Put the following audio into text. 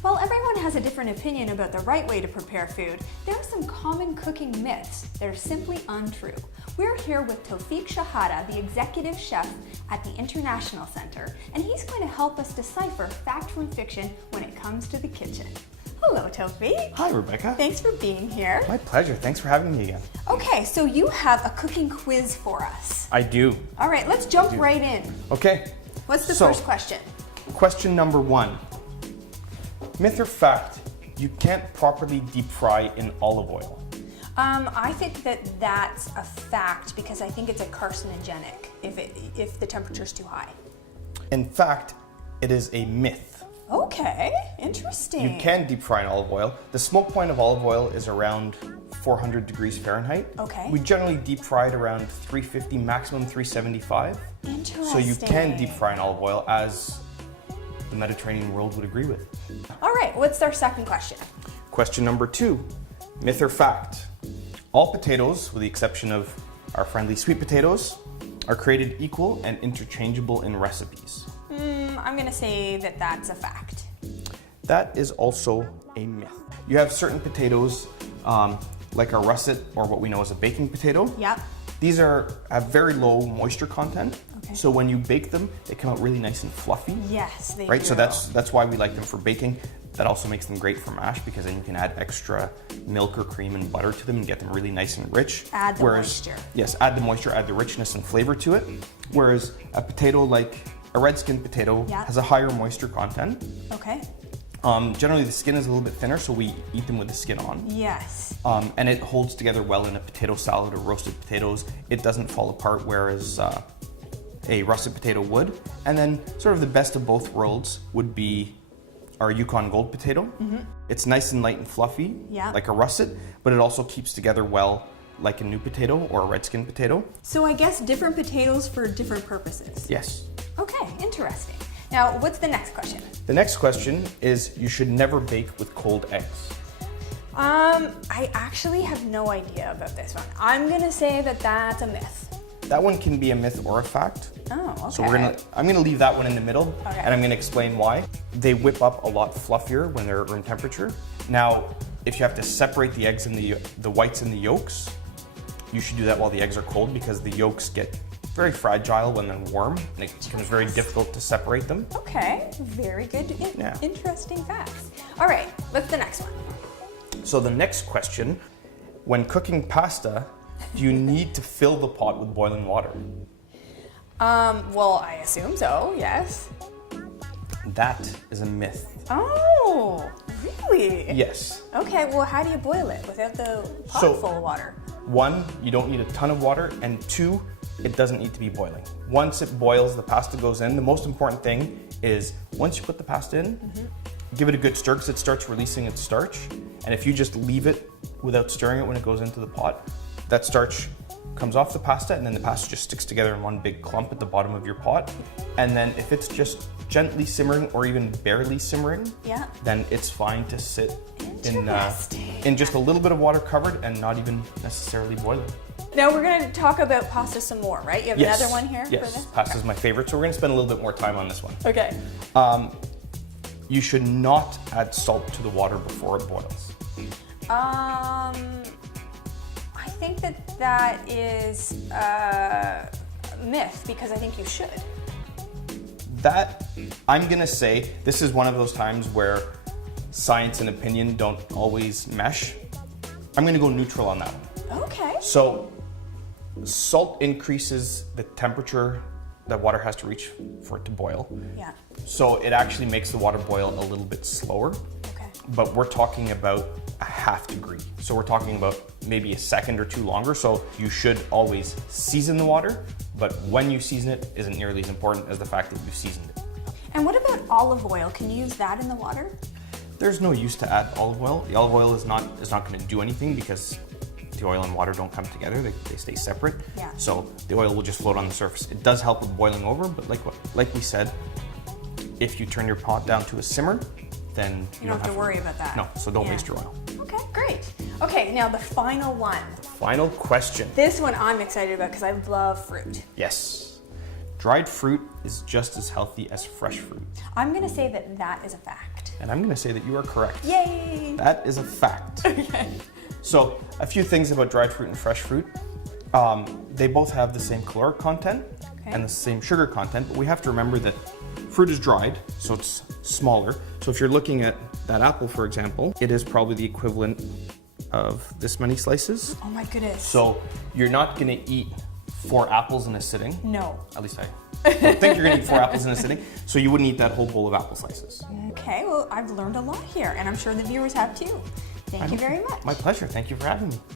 While everyone has a different opinion about the right way to prepare food, there are some common cooking myths that are simply untrue. We're here with Tawfik, the executive chef at the International Center, and he's going to help us decipher fact from fiction when it comes to the kitchen. Hello, Tawfik. Hi, Rebecca. Thanks for being here. My pleasure. Thanks for having me again. Okay, so you have a cooking quiz for us. I do. All right, let's jump right in. Okay. What's the first question? Question number 1. Myth or fact, you can't properly deep fry in olive oil? I think that that's a fact because I think it's a carcinogenic if the temperature's too high. In fact, it is a myth. Okay, interesting. You can deep fry in olive oil. The smoke point of olive oil is around 400 degrees Fahrenheit. Okay. We generally deep fry it around 350, maximum 375. Interesting. So you can deep fry in olive oil, as the Mediterranean world would agree with. All right, what's our second question? Question number 2, myth or fact? All potatoes, with the exception of our friendly sweet potatoes, are created equal and interchangeable in recipes. I'm gonna say that that's a fact. That is also a myth. You have certain potatoes, like a russet, or what we know as a baking potato. Yep. These have very low moisture content. Okay. So when you bake them, they come out really nice and fluffy. Yes, they right? do. So that's why we like them for baking. That also makes them great for mash because then you can add extra milk or cream and butter to them and get them really nice and rich. Add the moisture. Yes, add the moisture, add the richness and flavor to it. Whereas a potato like a red skin potato has a higher moisture content. Okay. Generally the skin is a little bit thinner, so we eat them with the skin on. Yes. And it holds together well in a potato salad or roasted potatoes. It doesn't fall apart, whereas a russet potato would. And then sort of the best of both worlds would be our Yukon Gold potato. Mm-hmm. It's nice and light and fluffy, like a russet, but it also keeps together well like a new potato or a red skin potato. So I guess different potatoes for different purposes. Yes. Okay, interesting. Now, what's the next question? The next question is, you should never bake with cold eggs. I actually have no idea about this one. I'm gonna say that that's a myth. That one can be a myth or a fact. Oh, okay. So I'm gonna leave that one in the middle, and I'm gonna explain why. They whip up a lot fluffier when they're at room temperature. Now, if you have to separate the eggs and the whites and the yolks, you should do that while the eggs are cold because the yolks get very fragile when they're warm, and it becomes very difficult to separate them. Okay, very good, interesting facts. All right, what's the next one? So the next question, when cooking pasta, do you need to fill the pot with boiling water? Well, I assume so, yes. That is a myth. Oh, really? Yes. Okay, well, how do you boil it without the pot full of water? 1, you don't need a ton of water, and 2, it doesn't need to be boiling. Once it boils, the pasta goes in. The most important thing is once you put the pasta in, give it a good stir because it starts releasing its starch. And if you just leave it without stirring it when it goes into the pot, that starch comes off the pasta and then the pasta just sticks together in one big clump at the bottom of your pot. And then if it's just gently simmering or even barely simmering, then it's fine to sit in just a little bit of water covered and not even necessarily boiling. Now we're going to talk about pasta some more, right? You have another one here for this? Yes, pasta's my favorite, so we're going to spend a little bit more time on this one. Okay. You should not add salt to the water before it boils. I think that is a myth because I think you should. That, I'm going to say, this is one of those times where science and opinion don't always mesh. I'm going to go neutral on that one. Okay. So, salt increases the temperature that water has to reach for it to boil. Yeah. So it actually makes the water boil a little bit slower. Okay. But we're talking about a half degree. So we're talking about maybe a second or two longer. So you should always season the water, but when you season it isn't nearly as important as the fact that you seasoned it. And what about olive oil? Can you use that in the water? There's no use to add olive oil. The olive oil is not going to do anything because the oil and water don't come together, they stay separate. Yeah. So the oil will just float on the surface. It does help with boiling over, but like we said, if you turn your pot down to a simmer, then you don't have to worry about that. No, so don't waste your oil. Okay, great. Okay, now the final one. Final question. This one I'm excited about because I love fruit. Yes. dried fruit is just as healthy as fresh fruit. I'm gonna say that that is a fact. And I'm gonna say that you are correct. Yay! That is a fact. Okay. So, a few things about dried fruit and fresh fruit. They both have the same caloric content and the same sugar content, but we have to remember that fruit is dried, so it's smaller. So if you're looking at that apple, for example, it is probably the equivalent of this many slices. Oh my goodness. So you're not gonna eat 4 apples in a sitting. No. At least I don't think you're gonna eat 4 apples in a sitting. So you wouldn't eat that whole bowl of apple slices. Okay, well, I've learned a lot here, and I'm sure the viewers have too. Thank you very much. My pleasure. Thank you for having me.